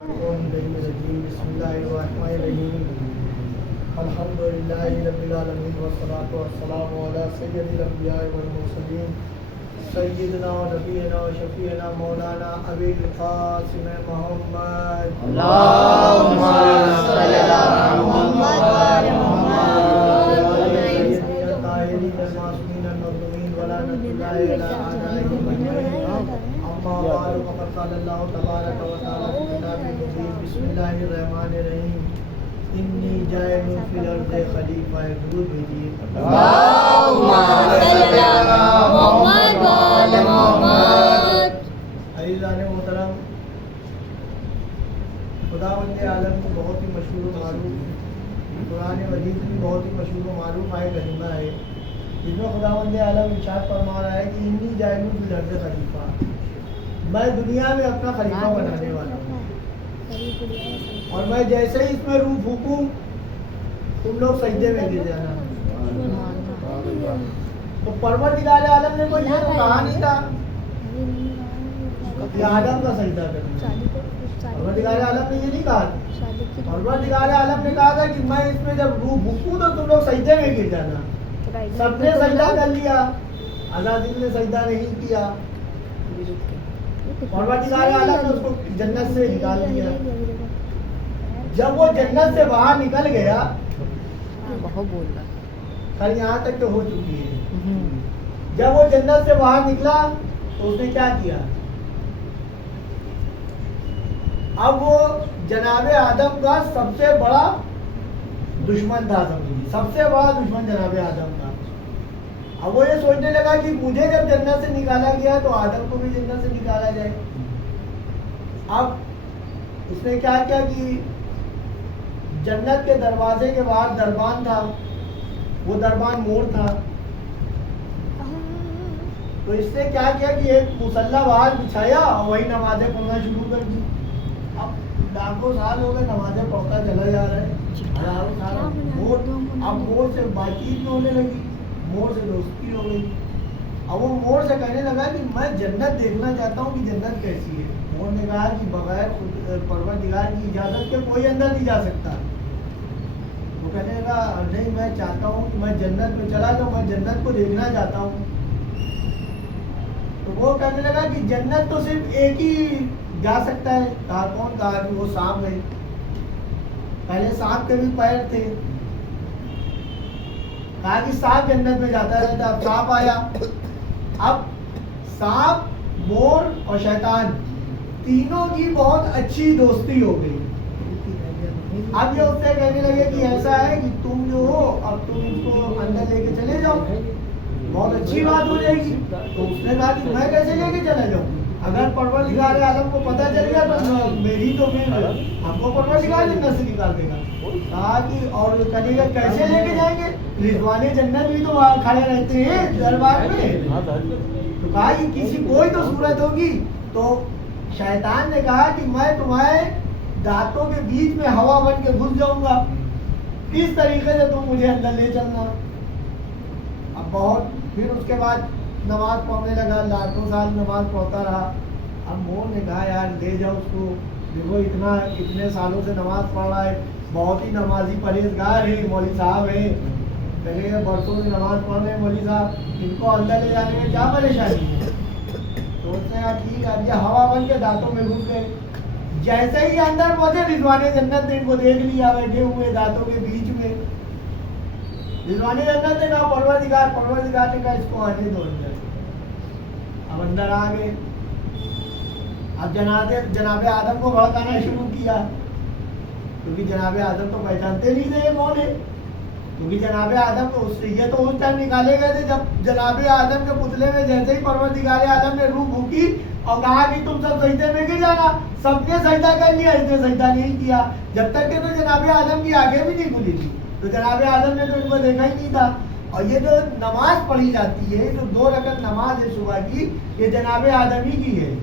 بسم الله الرحمن الرحيم الحمد لله رب العالمين والصلاة والسلام على سيد الأنبياء والمرسلين سيدنا ونبينا وشفيعنا مولانا أبي القاسم محمد اللهم صل على محمد وعلى الطاهرين المعصومين المظلومين ولعنة الله على أعدائهم أجمعين أما بعد فقد قال الله تبارك وتعالى في كتابه المبين بسم الله الرحمن الرحيم إني جاعل في الأرض خليفة درود بھیجیے اللهم صل على محمد وعلى محمد. عزیزان محترم، خداوند عالم کو بہت ہی مشہور و معروف قرآن مجید بھی بہت ہی مشہور و معروف آئے کریمہ ہے جس میں خداوند عالم ارشاد فرما رہا ہے کہ انی جاعل فی الارض خلیفہ، میں دنیا میں اپنا خلیفہ بنانے والا ہوں اور میں جیسے ہی اس میں روح پھونکوں تم لوگ سجدے میں گر جانا۔ تو پروردگار عالم نے کوئی یہ تو کہا نہیں تھا کہ آدم کا سجدہ کرنا، پروردگار عالم نے یہ نہیں کہا تھا۔ پروردگار عالم نے کہا تھا کہ میں اس میں جب روح پھونکوں تو تم لوگ سجدے میں گر جانا۔ سب نے سجدہ کر لیا، عزازیل نے سجدہ نہیں کیا۔ پروردگار عالم نے اس کو جنت سے نکال دیا۔ جب وہ جنت سے باہر نکل گیا، کل یہاں تک تو ہو چکی ہے، جب وہ جنت سے باہر نکلا تو اس نے کیا کیا؟ اب وہ جناب آدم کا سب سے بڑا دشمن تھا، سب سے بڑا دشمن جناب آدم کا۔ اب وہ یہ سوچنے لگا کہ مجھے جب جنت سے نکالا گیا تو آدم کو بھی جنت سے نکالا جائے۔ اب اس نے کیا کیا کہ جنت کے دروازے کے باہر دربان تھا، وہ دربان مور تھا، تو اس نے کیا کیا کہ ایک مصلی باہر بچھایا اور وہی نمازیں پڑھنا شروع کر دی۔ اب لاکھوں سال ہو گئے نمازیں پڑھتا چلا جا رہا ہے، ہزاروں سال۔ اب مور سے بات چیت ہونے لگی، مور سے دوستی ہو گئی۔ اب وہ مور سے کہنے لگا کہ میں جنت دیکھنا چاہتا ہوں کہ جنت کیسی ہے۔ مور نے کہا کہ بغیر پروردگار کی اجازت کے کوئی اندر نہیں جا سکتا۔ وہ کہنے لگا نہیں، میں چاہتا ہوں کہ میں جنت میں چلا جاؤں، میں جنت کو دیکھنا چاہتا ہوں۔ تو وہ کہنے لگا کہ جنت تو صرف ایک ہی جا سکتا ہے۔ کہا کون؟ کہا کہ وہ سانپ ہے۔ پہلے سانپ کے بھی پیر تھے، کہا کہ سانپ جنت میں جاتا رہتا۔ اب سانپ آیا، اب سانپ، مور اور شیطان تینوں کی بہت اچھی دوستی ہو گئی۔ اب یہ اس سے کہنے لگے کہ ایسا ہے کہ تم جو ہو اب تم اس کو اندر لے کے چلے جاؤ، بہت اچھی بات ہو جائے گی۔ تو اس نے کہا کہ میں کیسے لے کے چلا جاؤں؟ اگر پروردگار عالم کو پتہ چل گیا تو میری تو ہم کو پروردگار جنت سے نکال دے گا۔ کہا کہ اور کہنے گا کیسے لے کے جائیں گے؟ رضوان جنت بھی تو وہاں کھڑے رہتے ہیں دربار میں۔ تو کہا کہ کسی کوئی تو صورت ہوگی۔ تو شیطان نے کہا کہ میں تمہارے دانتوں کے بیچ میں ہوا بن کے گھس جاؤں گا، کس طریقے سے تم مجھے اندر لے چلنا۔ اب بہت پھر اس کے بعد نماز پڑھنے لگا، لاکھوں سال نماز پڑھتا رہا۔ اب مور نے کہا یار لے جاؤ اس کو، دیکھو اتنے سالوں سے نماز پڑھ رہا ہے، بہت ہی نمازی پرہیزگار ہے، مولوی صاحب ہے، پہلے برسوں سے نماز پڑھ رہے ہیں مولوی صاحب، ان کو اندر لے جانے میں کیا پریشانی ہے؟ تو اس نے کہا ٹھیک ہے۔ اب یہ ہوا بن کے دانتوں میں گھس گئے۔ جیسے ہی اندر پہنچے رضوان جنت نے ان کو دیکھ لیا بیٹھے ہوئے دانتوں کے بیچ میں۔ رضوان جنت نے کہا پروردگار نے کہا اس کو آنے دو اندر۔ اب اندر آ گئے۔ اب جناب آدم کو بھڑکانا شروع کیا، کیونکہ جناب آدم تو پہچانتے نہیں تھے یہ کون ہے، کیونکہ جناب آدم کو یہ تو اس ٹائم نکالے گئے تھے جب جناب آدم کے پتلے میں جیسے ہی پروردگار عالم نے روح پھونکی اور کہا کہ تم سب سجدے میں گر جانا، سب نے سجدہ کر لیا، اس نے سجدہ نہیں کیا، جب تک کہ تو جناب آدم کی آنکھیں بھی نہیں کھلی تھی، تو جناب آدم نے تو ان کو دیکھا ہی نہیں تھا۔ اور یہ جو نماز پڑھی جاتی ہے، جو 2 رکعت نماز ہے صبح کی، یہ جناب آدم ہی کی ہے۔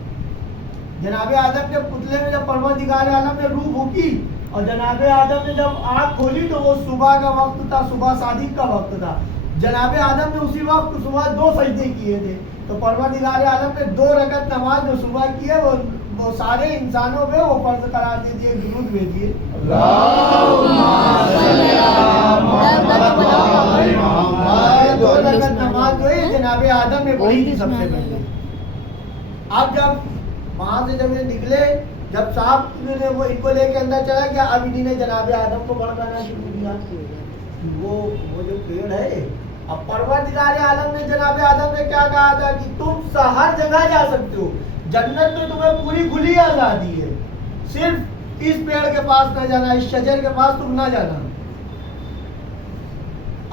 جناب آدم کے پتلے میں جب پروردگار عالم نے روح پھونکی اور جناب آدم نے جب آنکھ کھولی تو وہ صبح کا وقت تھا، صبح صادق کا وقت تھا۔ جناب آدم نے اسی وقت صبح 2 سجدے کیے تھے۔ تو پروردگار عالم نے 2 رکعت نماز جو صبح کی ہے وہ वो सारे इंसानों पे वो फर्ज करार दीजिए, दुरूद भेजिए। दो रकअत नमाज जो है जनाब आदम ने पढ़ी थी सबसे पहले। अब जब वहां से जब ये निकले, जब सांप ने वो इनको लेके अंदर चला गया, अब इन्हीं ने जनाब आदम को भड़काना शुरू किया। वो जो पेड़ है, अब परवरदिगार आलम ने जनाब आदम ने क्या कहा था कि तुम हर जगह जा सकते हो, जन्नत में तुम्हें पूरी खुली आजादी है, सिर्फ इस पेड़ के पास न जाना, इस शजर के पास तुम न जाना।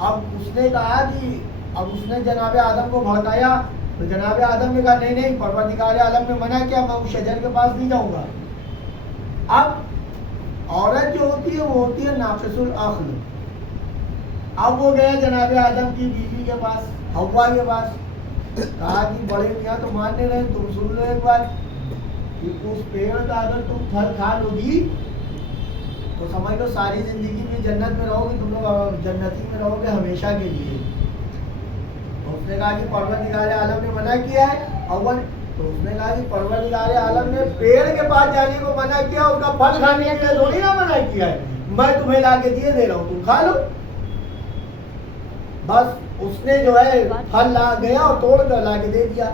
अब उसने कहा कि अब उसने जनाब आदम को भड़काया, तो जनाब आदम ने कहा नहीं नहीं, परवरदिगार आलम ने मना किया, मैं उस शजर के पास नहीं जाऊंगा। अब औरत जो होती है वो होती है नाक़िसुल अक्ल। अब वो गया जनाब आदम की बीवी के पास, हव्वा के पास, कहा कि बड़े मियाँ तो मानने रहे, तुम सुन लो एक बार कि उस पेड़ का अगर तुम फल खा लोगी तो समझ लो सारी जिंदगी में जन्नत में रहोगे, तुम लोग जन्नती में रहोगे हमेशा के लिए। तो उसने कहा कि परवरदिगार आलम ने मना किया है अव्वल, तो उसने कहा कि परवरदिगार आलम ने पेड़ के पास जाने को मना किया, उसका फल खाने के लिए थोड़ी ना मना किया है, मैं तुम्हें ला के दिए दे रहा हूँ, तुम खा लो। बस उसने जो है फल ला गया और तोड़ कर ला के दे दिया।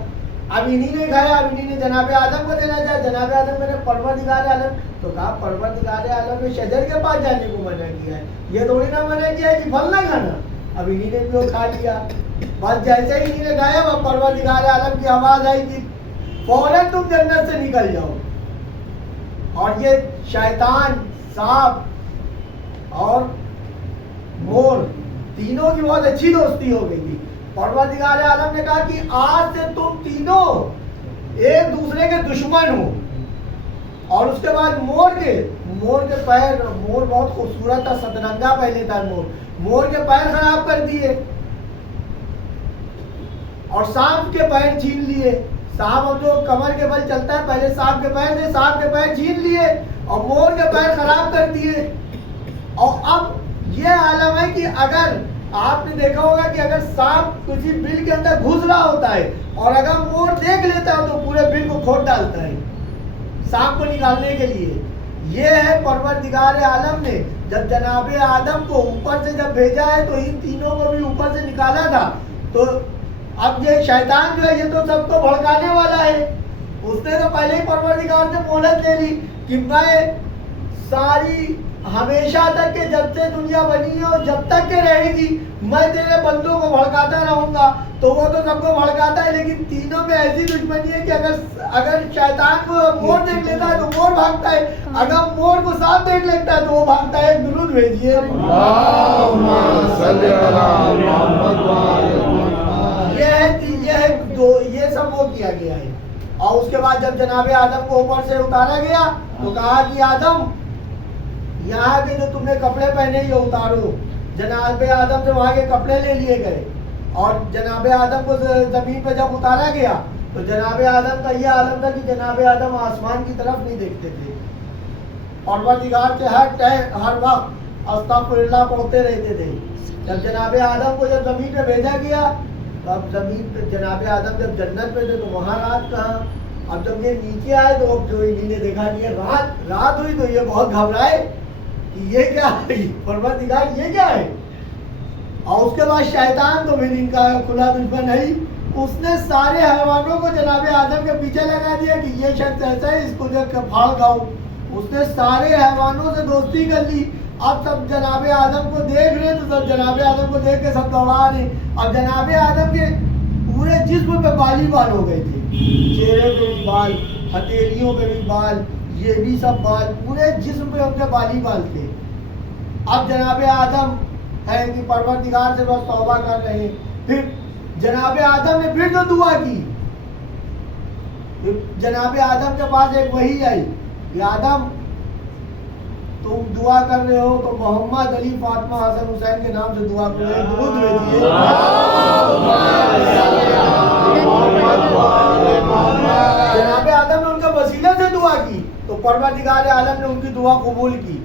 अब इन्हीं ने खाया, अब इन्हीं ने जनाब आदम को देना चाहा। जनाब आदम मैंने परवरदिगार आलम, तो कहा परवरदिगार आलम ने शजर के पास जाने को मना किया है, ये थोड़ी ना मना किया है कि फल ना खाना। अब इन्हीं ने भी वो खा लिया। बस जैसे ही इन्हीं ने खाया, वह परवरदिगार आलम की आवाज आई कि फौरन तुम जन्नत से निकल जाओ। और ये शैतान, सांप और मोर तीनों की बहुत अच्छी दोस्ती हो गई थी। परवरदिगार आलम ने कहा कि आज से तुम तीनों एक दूसरे के दुश्मन हो। और उसके बाद मोर के पैर, मोर बहुत खूबसूरत था, सतरंगा पहले था मोर के पैर खराब कर दिए और सांप के पैर छीन लिए। सांप जो कमर के बल चलता है, पहले सांप के पैर थे, सांप के पैर छीन लिए और मोर के पैर खराब कर दिए। और अब ये आलम है कि अगर आपने देखा होगा कि अगर सांप किसी बिल के अंदर घुस रहा होता है और अगर मोर देख लेता है तो पूरे बिल को खोद डालता है सांप को निकालने के लिए। ये है परवरदिगार आलम ने जब जनाब आदम को ऊपर से जब भेजा है तो इन तीनों को भी ऊपर से निकाला था। तो अब ये शैतान जो है ये तो सबको भड़काने वाला है। उसने तो पहले ही परवरदिगार से मोहलत ले ली कि मैं सारी हमेशा तक के, जब से दुनिया बनी है और जब तक के रहेगी, मैं तेरे बंदों को भड़काता रहूंगा। तो वो तो सबको भड़काता है, लेकिन तीनों में ऐसी दुश्मनी है कि अगर शैतान को मोर देख लेता है तो मोर भागता है, अगर मोर को सांप देख लेता है तो वो भागता है। दुरूद भेजिए। ये सब वो किया गया है। और उसके बाद जब जनाब आदम को ऊपर से उतारा गया तो कहा कि आदम यहाँ के जो तुमने कपड़े पहने ये उतारो। जनाब आदम से वहाँ के कपड़े ले लिए गए और जनाब आदम को जमीन पर जब उतारा गया तो जनाब आदम का यह आलम था कि जनाब आदम आसमान की तरफ नहीं देखते थे। परवरदिगार के हर वक्त अस्तगफिरुल्लाह पढ़ते रहते थे। जब जनाब आदम को जब जमीन पे भेजा गया तो अब जमीन पे जनाब आदम जब जन्नत पे थे तो वहाँ रात कहाँ। अब जब ये नीचे आए तो अब जो इन्हीं ने देखा कि रात हुई तो ये बहुत घबराए कि ये क्या है, परवरदिगार ये क्या है। और उसके बाद शैतान तो फिर इनका खुला दुश्मन है ही। उसने सारे हैवानों को जनाब आदम के पीछे लगा दिया कि ये शख्स ऐसा है, इसको देख कर फाड़ खाओ। उसने सारे हैवानों से दोस्ती कर ली। अब सब जनाब आदम को देख रहे तो सब जनाब आदम को देख के सब दौड़ा रहे। अब जनाब आदम के पूरे जिस्म पे बाल ही बाल हो गए थे, चेहरे पे भी बाल, हथेलियों पे भी बाल, ये भी सब बाल, पूरे जिस्म पे उनके बाल ही बाल थे। अब जनाब आदम है कि परवरदिगार से बस तौबा कर रहे हैं। फिर जनाब आदम ने फिर तो दुआ की। जनाब आदम के पास एक वही आई कि आदम तुम दुआ कर रहे हो तो मोहम्मद अली फातिमा हसन हुसैन के नाम से दुआ करो। दुरूद भेजिए। जनाब आदम ने उनके वसीले से दुआ की तो परवरदिगार आलम ने उनकी दुआ कबूल की।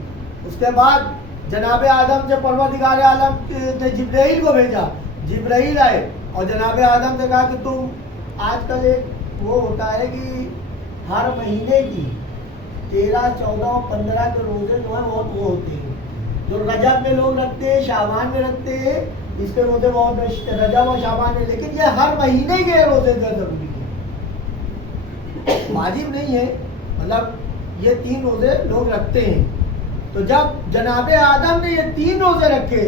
उसके बाद जनाब आदम से परवरदिगार आलम ने जिब्राइल को भेजा। जिब्राइल आए और जनाब आदम से कहा कि तुम आजकल एक वो होता है कि हर महीने की 13, 14 और 15 के रोजे जो है बहुत वो होते हैं, जो रजब में लोग रखते हैं, शाबान में रखते हैं, इसके रोजे बहुत रजब और शाबान में, लेकिन ये हर महीने के रोजे जो जरूरी है, वाजिब नहीं है, मतलब ये 3 रोजे लोग रखते हैं। तो जब जनाबे आदम ने ये 3 रोजे रखे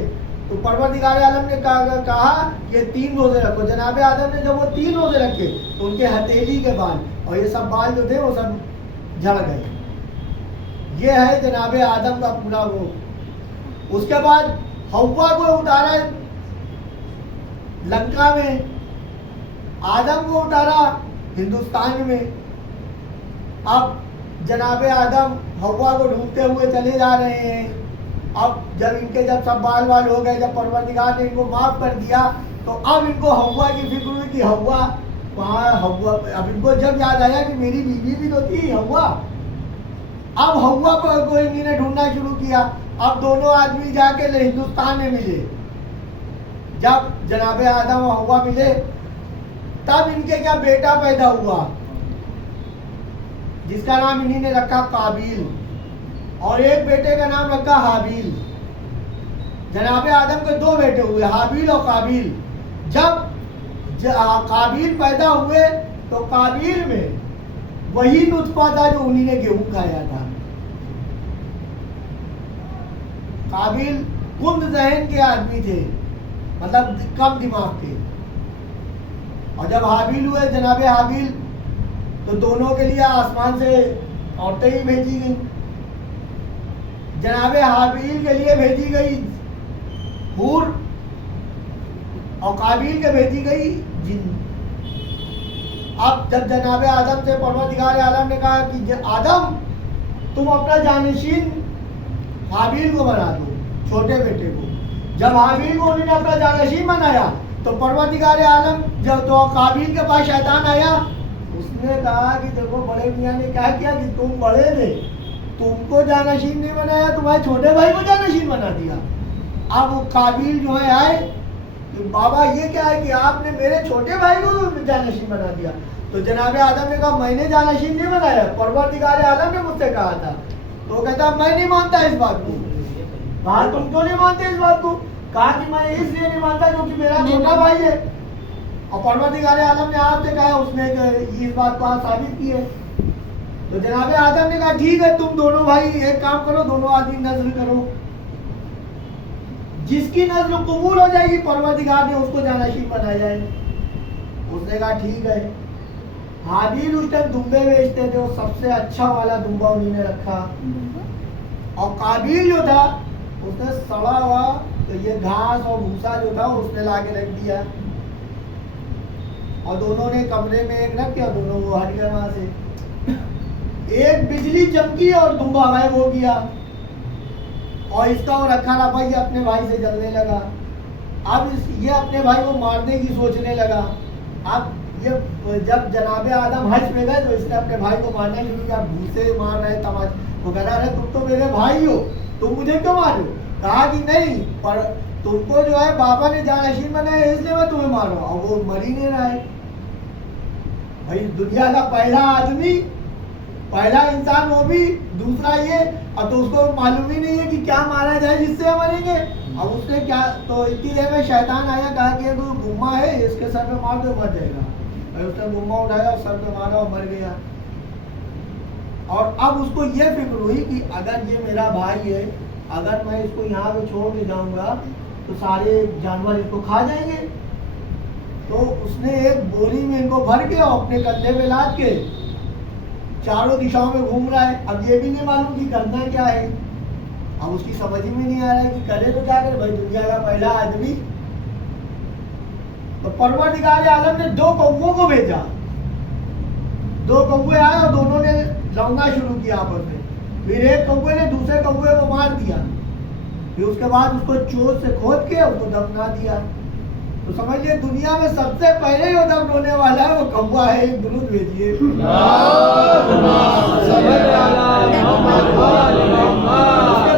तो परवरदिगार आलम ने कहा ये 3 रोजे रखो। जनाबे आदम ने जब वो 3 रोजे रखे तो उनके हथेली के बाल और ये सब बाल जो थे वो सब झड़ गए। ये है जनाबे आदम का पूरा वो। उसके बाद हव्वा को उतारा लंका में, आदम को उतारा हिंदुस्तान में। अब जनाबे आदम हव्वा को ढूंढते हुए चले जा रहे हैं। अब जब सब बाल हो गए, जब परवरदिगार ने इनको माफ कर दिया तो अब इनको हव्वा की फिक्र हुई कि हव्वा वहाँ हव्वा, अब इनको जब याद आया कि मेरी बीवी भी तो थी हव्वा। अब हव्वा को इन्होंने ढूंढना शुरू किया। अब दोनों आदमी जाके हिंदुस्तान में मिले। जब जनाबे आदम और हव्वा मिले तब इनके क्या बेटा पैदा हुआ जिसका नाम इन्हीं ने रखा काबिल, और एक बेटे का नाम रखा हाबिल। जनाबे आदम के 2 बेटे हुए, हाबिल और काबिल। जब काबिल पैदा हुए तो काबिल में वही नुत्फा था जो उन्हीं ने गेहूं खाया था। काबिल कुंद जहन के आदमी थे, मतलब कम दिमाग के। और जब हाबिल हुए जनाबे हाबिल तो दोनों के लिए आसमान से औरतें ही भेजी गई। जनाबे हाबिल के लिए भेजी गई हूर और काबिल के भेजी गई जिन। अब जब जनाबे आदम से परवरदिगार आलम ने कहा कि आदम तुम अपना जानशीन हाबिल को बना दो, छोटे बेटे को। जब हाबिल को उन्होंने अपना जानशीन बनाया तो परवरदिगार आलम जब तो काबिल के पास शैतान आया, उसने कहा कि देखो बड़े मियाँ ने क्या किया कि तुम बड़े थे, तुमको जानशीन नहीं बनाया, तुम्हारे छोटे भाई को जानशीन बना दिया। अब वो काबिल जो है आए कि बाबा ये क्या है कि आपने मेरे छोटे भाई को जानशीन बना दिया। तो जनाबे आदम ने कहा मैंने जानशीन नहीं बनाया, परवरदिगार आलम ने मुझसे कहा था। तो कहता मैं नहीं मानता इस बात को। कहा तुम क्यों नहीं मानते इस बात को? कहा कि मैं इसलिए नहीं मानता क्योंकि मेरा छोटा भाई है। और परवरदिगार आलम ने आपसे कहा, उसने इस बात को आप साबित की है। तो जनाबे आदम ने कहा ठीक है तुम दोनों भाई एक काम करो, दोनों आदमी नज़्र करो, जिसकी नज़्र कबूल हो जाएगी परवरदिगार ने उसको जानशीन बनाया जाए। उसने कहा ठीक है। हाबिल उस टाइम दुम्बे बेचते थे, वो सबसे अच्छा वाला दुम्बा उन्होंने रखा। और काबिल जो था उसने सड़ा हुआ तो ये घास और भूसा जो था उसने ला के रख दिया। और दोनों ने कमरे में एक रख दिया, दोनों वो हट गए वहां से। एक बिजली चमकी और दुम्बा गायब हो गया। और इसका वो रखा रहा भाई अपने भाई से जलने लगा। अब ये अपने भाई को मारने की सोचने लगा। अब ये जब जनाबे आदम हज में गए तो इसने अपने भाई को मारना शुरू किया, भूसे मार रहे तमाश। वो कह रहा है तुम तो मेरे भाई हो, तुम मुझे क्यों मारो? कहा कि नहीं, पर तुमको जो है बाबा ने जानशीन बनाया इसलिए मैं तुम्हें मार रहा हूँ। और वो मर ही नहीं रहा है भाई। दुनिया का पहला आदमी, पहला इंसान वो भी, दूसरा ये, और तो उसको मालूम ही नहीं है कि क्या मारा जाए जिससे मरेंगे। अब उसने क्या, तो इतनी देर में शैतान आया, कहा कि कोई गुम्मा है इसके सर पे मार दो मर जाएगा। उसने गुम्मा उठाया और सर पे मारा और मर गया। और अब उसको ये फिक्र हुई कि अगर ये मेरा भाई है, अगर मैं इसको यहाँ पे छोड़ के जाऊंगा तो सारे जानवर इसको खा जाएंगे। तो उसने एक बोरी में इनको भर के और अपने कंधे पे लाद के चारों दिशाओं में घूम रहा है। अब ये भी नहीं मालूम कि करना क्या है। अब उसकी समझ में नहीं आ रहा है कि करे तो क्या करे भाई, दुनिया का पहला आदमी। तो परवरदिगार आलम ने 2 कौवों को भेजा। 2 कौवे आए और दोनों ने लड़ना शुरू किया आपस में। फिर एक कौवे ने दूसरे कौवे को मार दिया। फिर उसके बाद उसको चोट से खोद के उसको दफना दिया। तो समझिए दुनिया में सबसे पहले जो दफन होने वाला है वो कौवा है। एक दुरूद भेजिए। उसके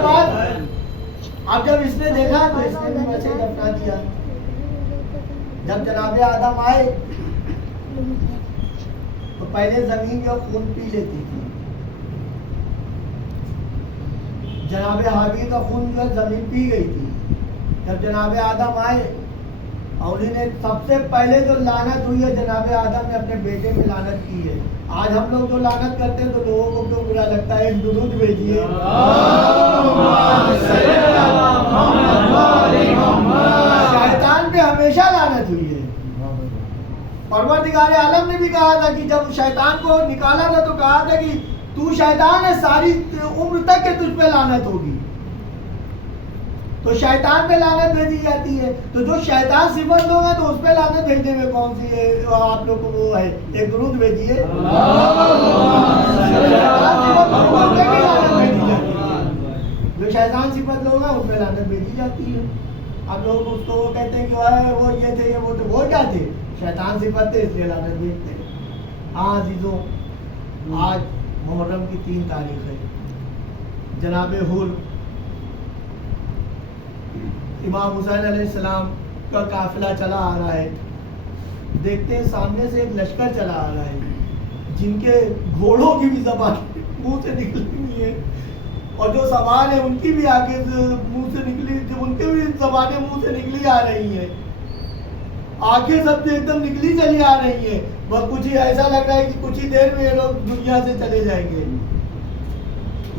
बाद अब जब इसने देखा तो इसने भी वैसे ही दफना दिया। जब जनाबे आदम आए تو پہلے زمین کا خون پی لیتی تھی. جناب حابیل کا خون جو ہے زمین پی گئی تھی. جب جناب آدم آئے اور انہیں سب سے پہلے جو لعنت ہوئی ہے جناب آدم نے اپنے بیٹے میں لعنت کی ہے. آج ہم لوگ جو لعنت کرتے ہیں تو لوگوں کو کیوں برا لگتا ہے؟ ایک درود بھیجیے. شیطان پہ ہمیشہ لعنت ہوئی ہے. پروردگار عالم نے بھی کہا تھا کہ جب شیطان کو نکالا تھا تو کہا تھا کہ تو شیطان ہے، ساری عمر تک کے تجھ پہ لعنت ہوگی. تو شیطان پہ لعنت بھیجی جاتی ہے. تو جو شیطان صفت لوگ ہیں تو اس پہ لعنت بھیجنے میں کون سی ہے؟ آپ لوگ کو وہ ہے. ایک درود بھیجیے. جو شیطان صفت لوگ ہیں اس پہ لعنت بھیجی جاتی ہے. اب لوگ اس کو وہ کہتے ہیں کہ وہ یہ تھے وہ تھے. وہ کیا تھے؟ شیطان صفت تھے اس لیے لعنت بھیجتے ہیں. ہاں عزیزوں، آج محرم کی 3 تاریخ ہے. جناب حور امام حسین علیہ السلام کا قافلہ چلا آ رہا ہے. دیکھتے ہیں سامنے سے ایک لشکر چلا آ رہا ہے جن کے گھوڑوں کی بھی زبان منہ سے نکلی ہوئی ہے اور جو سوار ہیں ان کی بھی آگے منہ سے نکلی، ان کے بھی زبانیں منہ سے نکلی آ رہی ہیں. آنکھیں سب ایک دم نکلی چلی آ رہی ہیں. بس کچھ ہی ایسا لگ رہا ہے کہ کچھ ہی دیر میں یہ لوگ دنیا سے چلے جائیں گے.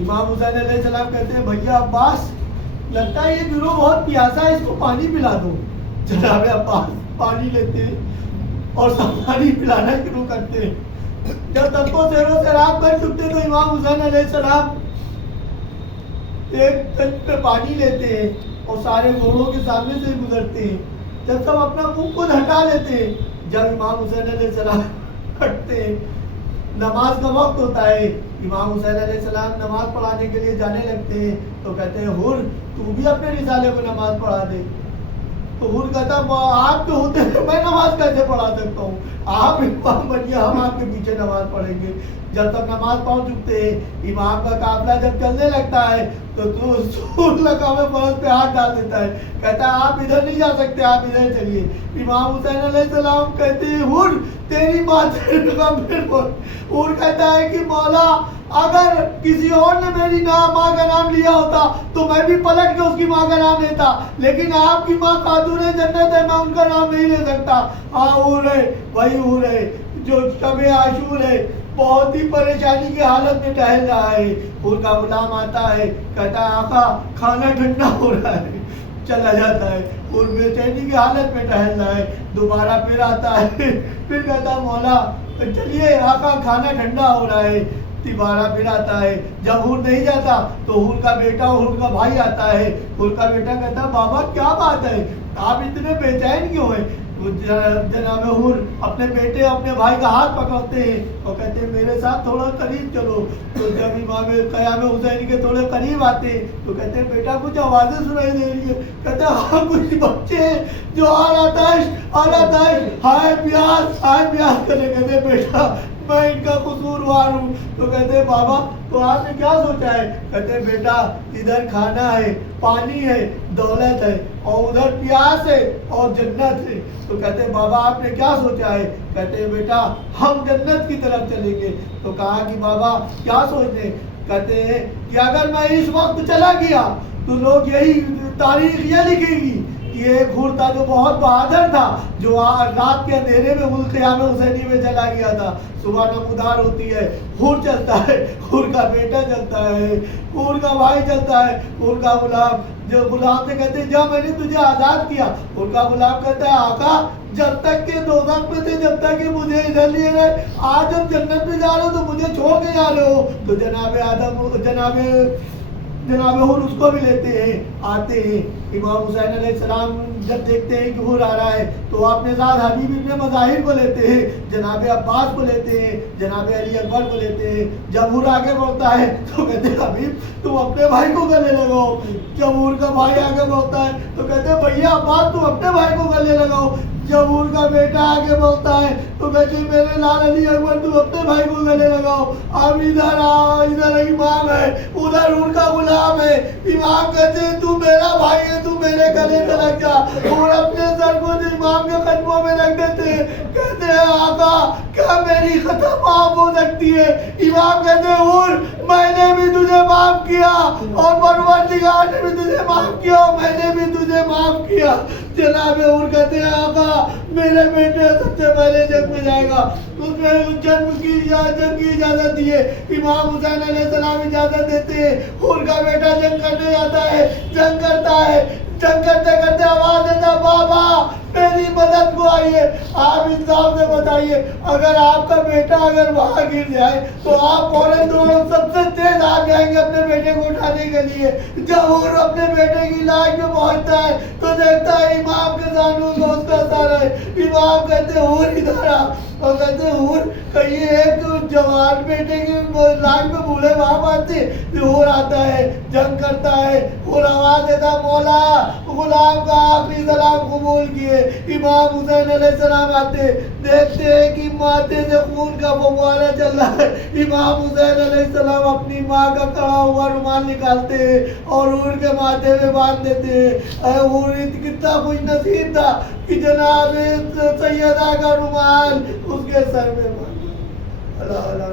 امام حسین علیہ السلام کہتے ہیں بھیا عباس، لگتا ہے یہ گروہ بہت پیاسا ہے، اس کو پانی پلا دو. جناب عباس پانی لیتے ہیں اور سب پانی پلانا شروع کرتے ہیں. جب تک کو زیروں سے رات بھر چکتے تو امام حسین علیہ السلام ایک گنج پہ پانی لیتے ہیں اور سارے گھوڑوں کے سامنے سے گزرتے ہیں. جب سب اپنا منہ خود ہٹا لیتے ہیں، جب امام حسین علیہ السلام ہٹتے ہیں، نماز کا وقت ہوتا ہے. امام حسین علیہ السلام نماز پڑھانے کے لیے جانے لگتے ہیں تو کہتے ہیں حور تو بھی اپنے رسالے کو نماز پڑھا دے. تو حور کہتا آپ تو ہوتے ہیں، میں نماز کیسے پڑھا سکتا ہوں؟ آپ امام بنیے، ہم آپ کے پیچھے نماز پڑھیں گے. جب تک نماز پڑھ چکتے ہیں، امام کا قافلہ جب چلنے لگتا ہے تو سور لگا میں فرض پہ ہاتھ ڈال دیتا ہے. کہتا ہے آپ ادھر نہیں جا سکتے، آپ ادھر چلیے. امام حسین علیہ السلام کہتے ہیں حور تیری بات حور کہتا ہے کہ مولا اگر کسی اور نے میری ماں کا نام لیا ہوتا تو میں بھی پلٹ کے اس کی ماں کا نام لیتا، لیکن آپ کی ماں خاتون جنت ہے، میں ان کا نام نہیں لے سکتا. ہاں حور ہے، وہی حور ہے جو شب عاشور ہے بہت ہی پریشانی کی حالت میں ٹہل رہا ہے. حور کا غلام آتا ہے، کہتا ہے آقا کھانا ٹھنڈا ہو رہا ہے، چلا جاتا ہے. حور بے چینی کی حالت میں ٹہل رہا ہے. دوبارہ پھر آتا ہے، پھر کہتا ہے مولا چلیے آقا کھانا ٹھنڈا ہو رہا ہے. دوبارہ پھر آتا ہے. جب حور نہیں جاتا تو حور کا بیٹا حور کا بھائی آتا ہے. حور کا بیٹا کہتا ہے بابا کیا بات ہے، آپ اتنے بے چین کیوں ہیں؟ جناب حور اپنے بیٹے اپنے بھائی کا ہاتھ پکڑتے ہیں اور کہتے ہیں میرے ساتھ تھوڑا قریب چلو. تو جب امام قیام حسین کے تھوڑے قریب آتے ہیں تو کہتے ہیں بیٹا کچھ آوازیں سنائی دے رہی ہے. کہتے ہیں ہاں کچھ بچے ہیں جو ہائے پیاس کرنے. کہتے ہیں بیٹا میں ان کا قصوروار ہوں. تو کہتے ہیں بابا تو آپ نے کیا سوچا ہے؟ کہتے ہیں بیٹا ادھر کھانا ہے، پانی ہے، دولت ہے، اور ادھر پیاس ہے اور جنت ہے. تو کہتے ہیں بابا آپ نے کیا سوچا ہے؟ کہتے ہیں بیٹا ہم جنت کی طرف چلیں گے. تو کہا کہ بابا کیا سوچتے؟ کہتے ہیں کہ اگر میں اس وقت چلا گیا تو لوگ یہی تاریخ یہ لکھیں گی کہ ایک حور تھا جو بہت بہادر تھا، جو رات کے اندھیرے میں قیام حسینی میں چلا گیا تھا. صبح نمودار ہوتی ہے، حور چلتا ہے، حور کا بیٹا چلتا ہے، حور کا بھائی چلتا ہے، حور کا غلام. جو غلام سے کہتے ہیں جب میں نے تجھے آزاد کیا، حور کا غلام کہتا ہے آقا جب تک کہ دوزخ میں تھے جب تک کہ مجھے ادھر لیے گئے، آج جب جنت میں جا رہے ہو تو مجھے چھوڑ کے جا رہے ہو. تو جناب حور اس کو بھی لیتے ہیں، آتے ہیں. امام حسین علیہ السلام جب دیکھتے ہیں کہ حور آ رہا ہے تو اپنے ساتھ حبیب ابن مظاہر کو لیتے ہیں، جناب عباس کو لیتے ہیں، جناب علی اکبر کو لیتے ہیں. جب حور آگے بڑھتا ہے تو کہتے ہیں حبیب تم اپنے بھائی کو گلے لگاؤ. جب حور کا بھائی آگے بڑھتا ہے تو کہتے ہیں بھیا عباس تم اپنے بھائی کو گلے لگاؤ. जब उनका बेटा आगे बोलता है तो कहते मेरे लाल अली अकबर तुम अपने भाई को गले लगाओ, अब इधर आओ, इधर इमाम है, उधर उनका गुलाम है। इमाम कहते तू मेरा भाई है, तू मेरे गले से लग जा, और अपने सर को इमाम के कदमों में रख देते। कहते हैं आका क्या मेरी खता माफ हो सकती है? इमाम कहते हैं मैंने भी तुझे माफ किया और परवरदिगार ने भी तुझे माफ किया, मैंने भी तुझे माफ किया। जनाब कहते हैं आका मेरे बेटे सबसे पहले जंग में जाएगा, उसमें जंग की इजाजत दी है। इमाम हुसैन अलैहिस्सलाम इजाजत देते हैं, उनका बेटा जंग करने जाता है, जंग करता है, जंग करते करते आवाज देता बाबा मेरी मदद को आइए। आप इंसाफ से बताइए अगर आपका बेटा अगर वहां गिर जाए तो आप फौरन दौड़ सबसे तेज आ जाएंगे अपने बेटे को उठाने के लिए। जब वो अपने बेटे की लाश में पहुंचता है तो देखता है इमाम के सामने को उसका सारा है। इमाम कहते हूर इधर आ, और कहते हूर कहीं एक जवान बेटे की लाश में बूढ़े वहां आते हूर आता है, जंग करता है, और आवाज देता मौला गुलाम का आखिरी सलाम कबूल किए। इमाम हुसैन अलैहिस्सलाम आते, देखते हैं कि माथे से खून का फव्वारा चल रहा है। इमाम हुसैन अलैहिस्सलाम अपनी माँ का कड़ा हुआ रुमाल निकालते हैं और उनके माथे में बांध देते हैं। और कितना खुश नसीब था कि जनाब सैयदा का रुमाल उसके सर में बांधा। अल्लाह अल्लाह